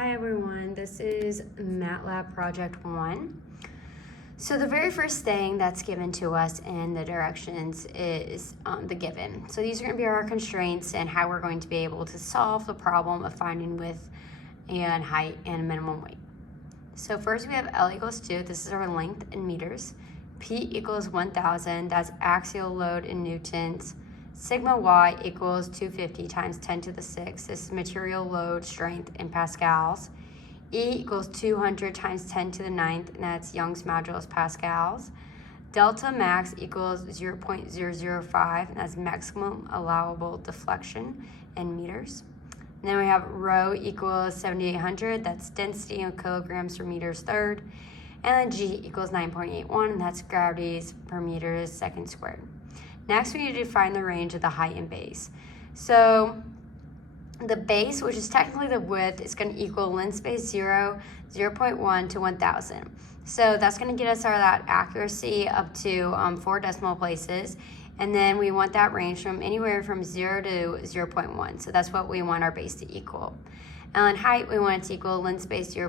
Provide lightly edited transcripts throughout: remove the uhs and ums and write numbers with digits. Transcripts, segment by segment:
Hi everyone, this is MATLAB Project 1. So the very first thing that's given to us in the directions is the given. So these are going to be our constraints and how we're going to be able to solve the problem of finding width and height and minimum weight. So first we have L equals 2, this is our length in meters. P equals 1,000, that's axial load in newtons. Sigma y equals 250 times 10 to the 6. This is material load strength in pascals. E equals 200 times 10 to the 9th, and that's Young's modulus pascals. Delta max equals 0.005, and that's maximum allowable deflection in meters. And then we have rho equals 7,800, that's density in kilograms per meters third. And then G equals 9.81, and that's gravities per meter second squared. Next, we need to define the range of the height and base. So the base, which is technically the width, is going to equal length space 0, 0.1 to 1,000. So that's going to get us that accuracy up to 4 decimal places. And then we want that range from anywhere from 0 to 0.1. So that's what we want our base to equal. And then height, we want it to equal length space 0,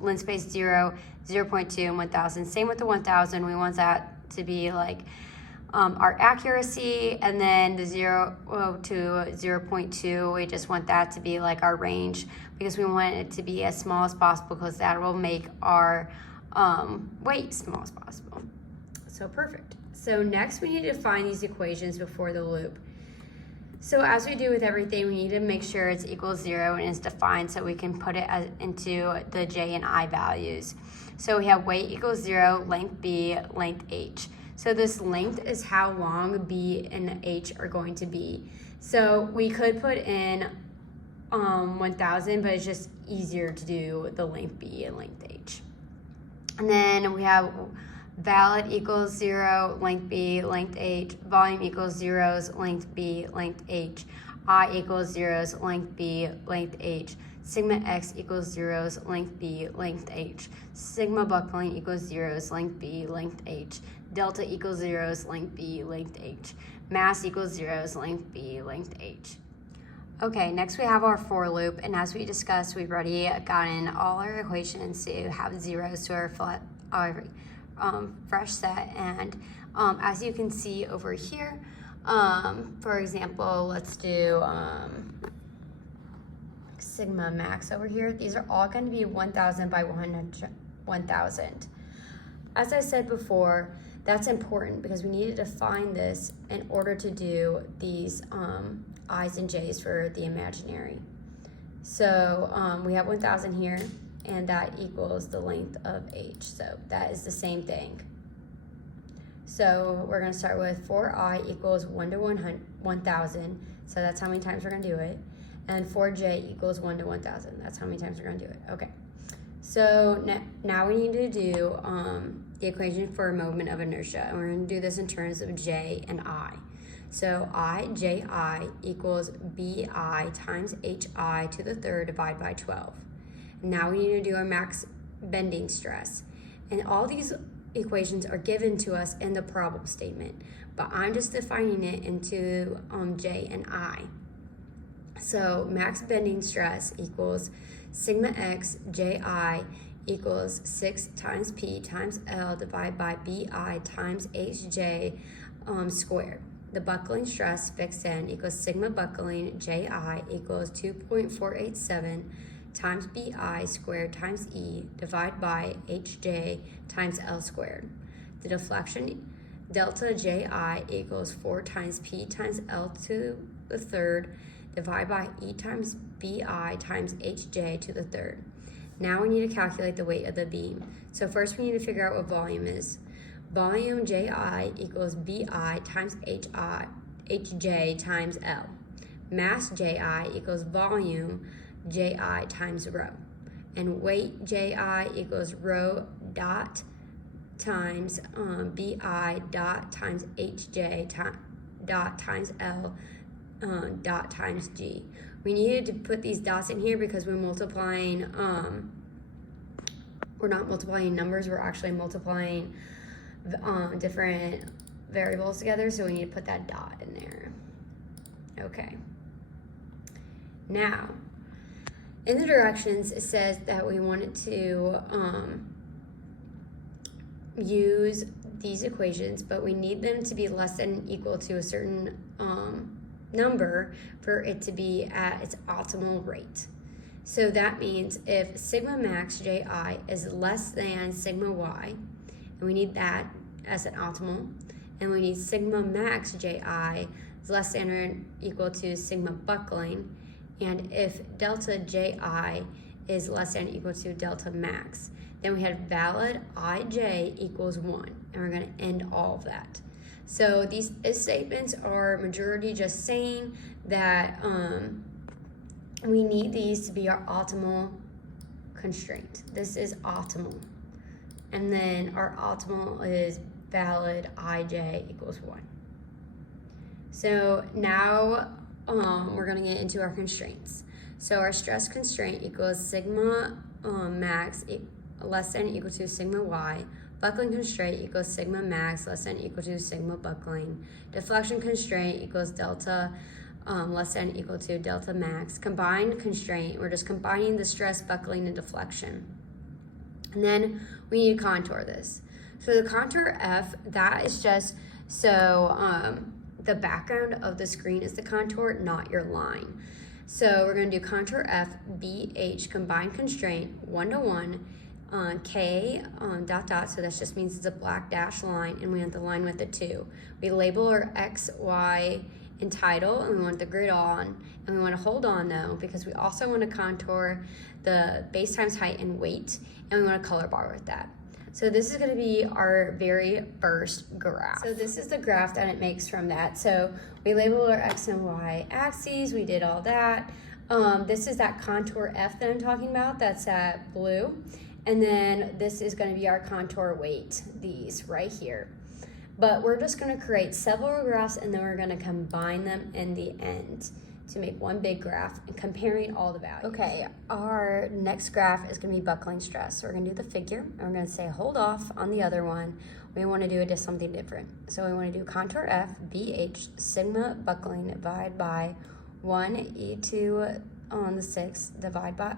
0.2, and 1,000. Same with the 1,000. We want that to be like our accuracy, and then the 0 to 0.2, we just want that to be like our range because we want it to be as small as possible because that will make our weight small as possible. So perfect. So next we need to find these equations before the loop. So as we do with everything, we need to make sure it's equal 0 and it's defined so we can put it into the J and I values. So we have weight equals 0, length B, length H. So this length is how long B and H are going to be. So we could put in 1,000, but it's just easier to do the length B and length H. And then we have valid equals 0, length B, length H. Volume equals zeros, length B, length H. I equals zeros, length B, length H. Sigma X equals zeros, length B, length H. Sigma buckling equals zeros, length B, length H. Delta equals zeros, length B, length H. Mass equals zeros, length B, length H. Okay, next we have our for loop, and as we discussed, we've already gotten all our equations to have zeros to our fresh set, and as you can see over here, for example, let's do sigma max over here. These are all going to be 1,000 by 1,000. As I said before, that's important because we need to define this in order to do these I's and J's for the imaginary. So we have 1,000 here, and that equals the length of H. So that is the same thing. So we're going to start with 4I equals 1 to 1,000. So that's how many times we're going to do it. And 4J equals 1 to 1,000. That's how many times we're going to do it. Okay. So now we need to do the equation for a moment of inertia. And we're going to do this in terms of J and I. So IJI equals BI times HI to the third divided by 12. Now we need to do our max bending stress. And all these equations are given to us in the problem statement, but I'm just defining it into J and I. So max bending stress equals sigma X JI equals 6 times P times L divided by BI times HJ squared. The buckling stress fixed in equals sigma buckling JI equals 2.487 times BI squared times E divided by HJ times L squared. The deflection delta JI equals 4 times P times L to the third divided by E times BI times HJ to the third. Now we need to calculate the weight of the beam. So first we need to figure out what volume is. Volume JI equals BI times HJ times L. Mass JI equals volume JI times rho. And weight JI equals rho dot times BI dot times HJ dot times L dot times G. We needed to put these dots in here because we're multiplying, we're not multiplying numbers, we're actually multiplying different variables together, so we need to put that dot in there. Okay. Now, in the directions, it says that we wanted to use these equations, but we need them to be less than or equal to a certain number for it to be at its optimal rate. So that means if sigma max ji is less than sigma y, and we need that as an optimal, and we need sigma max ji is less than or equal to sigma buckling, and if delta ji is less than or equal to delta max, then we have valid ij equals 1, and we're going to end all of that. So these if statements are majority just saying that we need these to be our optimal constraint. This is optimal. And then our optimal is valid ij equals 1. So now we're going to get into our constraints. So our stress constraint equals sigma max less than or equal to sigma y. Buckling constraint equals sigma max less than or equal to sigma buckling. Deflection constraint equals delta less than or equal to delta max. Combined constraint, we're just combining the stress, buckling, and deflection. And then we need to contour this. So the contour F, that is just so the background of the screen is the contour, not your line. So we're going to do contour F, BH, combined constraint, 1 to 1, K dot dot, so that just means it's a black dash line, and we want the line with the 2. We label our X, Y in title, and we want the grid on, and we want to hold on though, because we also want to contour the base times height and weight, and we want a color bar with that. So this is going to be our very first graph. So this is the graph that it makes from that. So we labeled our X and Y axes, we did all that. This is that contour F that I'm talking about, that's at blue. And then this is going to be our contour weight, these right here. But we're just going to create several graphs, and then we're going to combine them in the end to make one big graph and comparing all the values. Okay, our next graph is going to be buckling stress. So we're going to do the figure, and we're going to say hold off on the other one. We want to do it as something different. So we want to do contour F, BH, sigma buckling, divide by 1 e to on the 6, divide by,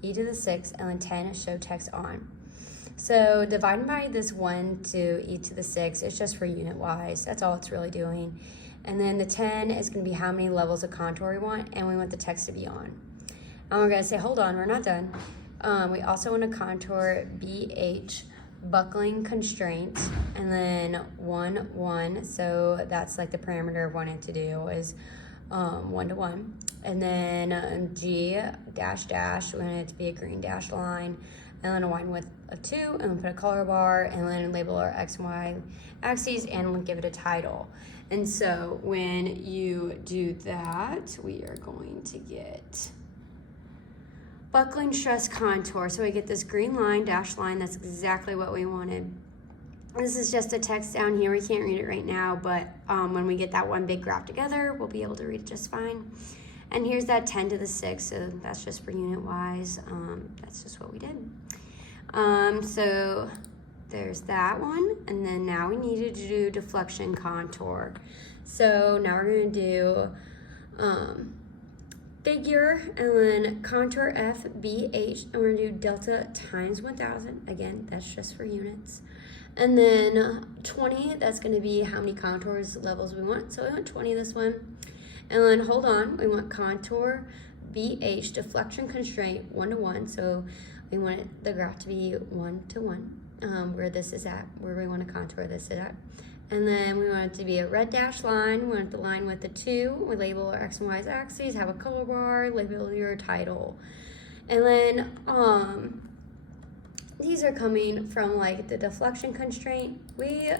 e to the 6, and then 10 is show text on. So dividing by this 1 to e to the 6 is just for unit wise. That's all it's really doing. And then the 10 is going to be how many levels of contour we want, and we want the text to be on. And we're going to say, hold on, we're not done. We also want to contour BH, buckling constraint, and then 1, 1. So that's like the parameter of wanting to do is 1 to 1. And then G dash dash, we want it to be a green dashed line, and then a line width of 2, and then put a color bar, and then label our X and Y axes, and we'll give it a title. And so when you do that, we are going to get buckling stress contour. So we get this green line, dashed line, that's exactly what we wanted. This is just a text down here. We can't read it right now, but when we get that one big graph together, we'll be able to read it just fine. And here's that 10 to the 6, so that's just for unit wise. That's just what we did. So there's that one, and then now we needed to do deflection contour. So now we're going to do figure, and then contour F, BH, and we're going to do delta times 1,000. Again, that's just for units. And then 20, that's going to be how many contours levels we want. So we want 20 this one. And then hold on, we want contour BH, deflection constraint 1 to 1. So we want the graph to be 1 to 1, where this is at, where we want to contour this is at. And then we want it to be a red dash line. We want the line with the 2. We label our X and Y axes, have a color bar, label your title. And then these are coming from like the deflection constraint. We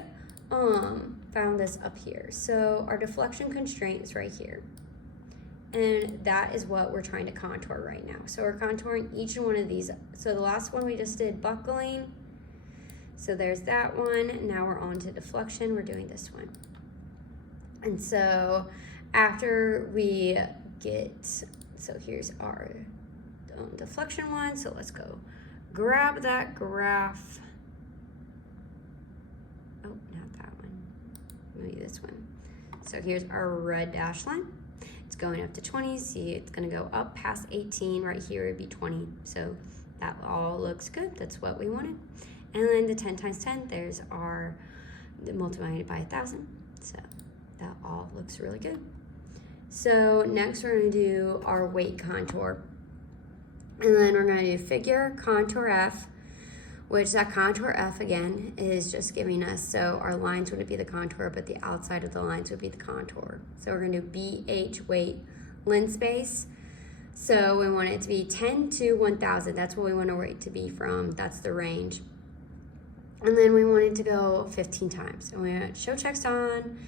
found this up here. So our deflection constraint is right here. And that is what we're trying to contour right now. So we're contouring each one of these. So the last one we just did buckling. So there's that one. Now we're on to deflection. We're doing this one. And so after we get, so here's our deflection one. So let's go grab that graph. Oh, not that one. Maybe this one. So here's our red dash line. It's going up to 20. See, it's gonna go up past 18. Right here would be 20. So that all looks good. That's what we wanted. And then the 10 times 10, there's our multiplied by 1,000. So that all looks really good. So next we're gonna do our weight contour. And then we're gonna do figure contour F, which that contour F again is just giving us, so our lines wouldn't be the contour, but the outside of the lines would be the contour. So we're gonna do BH weight lens space. So we want it to be 10 to 1,000. That's what we want our weight to be from. That's the range. And then we want it to go 15 times. And we're gonna show checks on,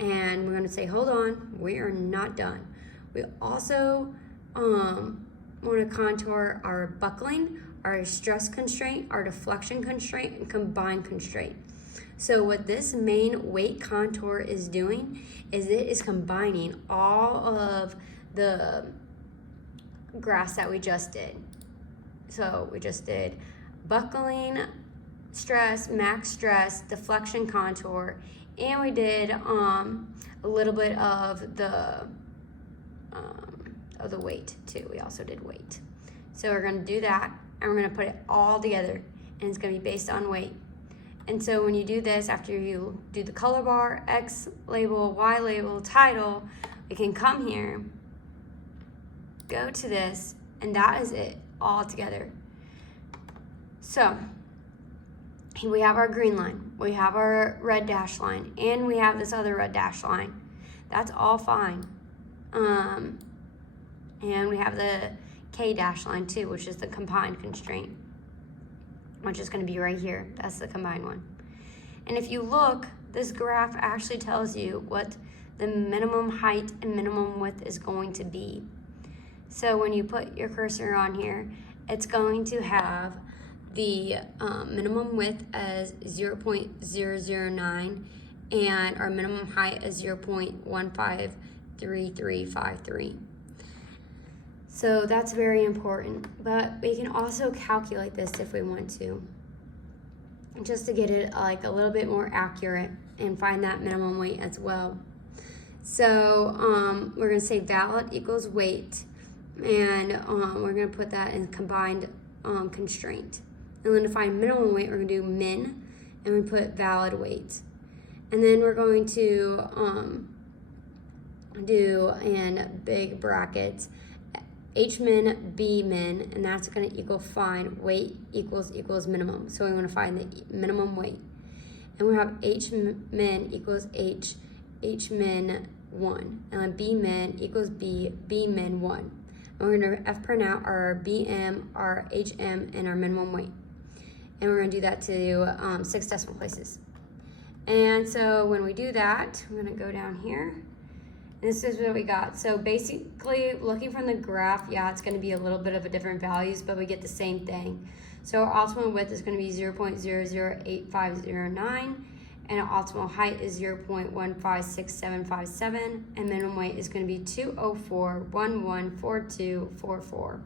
and we're gonna say, hold on, we are not done. We also want to contour our buckling, our stress constraint, our deflection constraint, and combined constraint. So what this main weight contour is doing is it is combining all of the graphs that we just did. So we just did buckling, stress, max stress, deflection contour, and we did a little bit of the weight too. We also did weight. So we're going to do that, and we're going to put it all together, and it's going to be based on weight. And so when you do this, after you do the color bar, X label, Y label, title, we can come here, go to this, and that is it all together. So we have our green line, we have our red dash line, and we have this other red dash line. That's all fine. And we have the K dash line too, which is the combined constraint, which is going to be right here. That's the combined one. And if you look, this graph actually tells you what the minimum height and minimum width is going to be. So when you put your cursor on here, it's going to have the minimum width as 0.009 and our minimum height is 0.153353. So that's very important, but we can also calculate this if we want to, just to get it like a little bit more accurate and find that minimum weight as well. So we're gonna say valid equals weight, and we're gonna put that in combined constraint. And then to find minimum weight, we're gonna do min, and we put valid weight. And then we're going to do in big brackets H min, B min, and that's going to equal find weight equals minimum. So we want to find the minimum weight. And we have H min equals H min 1. And then B min equals B min 1. And we're going to F print out our BM, our HM, and our minimum weight. And we're going to do that to 6 decimal places. And so when we do that, I'm going to go down here. This is what we got. So basically, looking from the graph, yeah, it's going to be a little bit of a different values, but we get the same thing. So our optimal width is going to be 0.008509, and our optimal height is 0.156757, and minimum weight is going to be 204114244.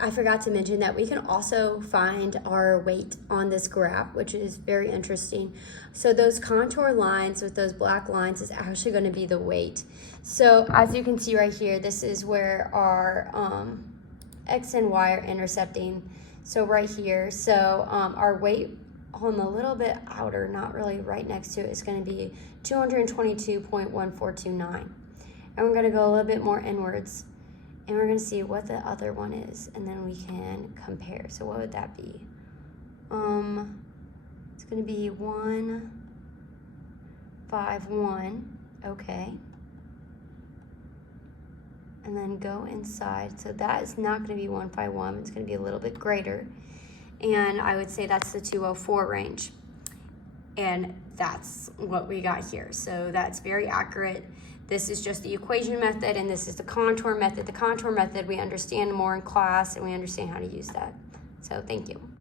I forgot to mention that we can also find our weight on this graph, which is very interesting. So those contour lines with those black lines is actually going to be the weight. So as you can see right here, this is where our X and Y are intercepting. So right here, so our weight on the little bit outer, not really right next to it, is going to be 222.1429. And we're going to go a little bit more inwards. And we're going to see what the other one is, and then we can compare. So what would that be? It's going to be 151, okay. And then go inside. So that is not going to be 151. It's going to be a little bit greater. And I would say that's the 204 range. And that's what we got here. So that's very accurate. This is just the equation method, and this is the contour method. The contour method we understand more in class, and we understand how to use that. So thank you.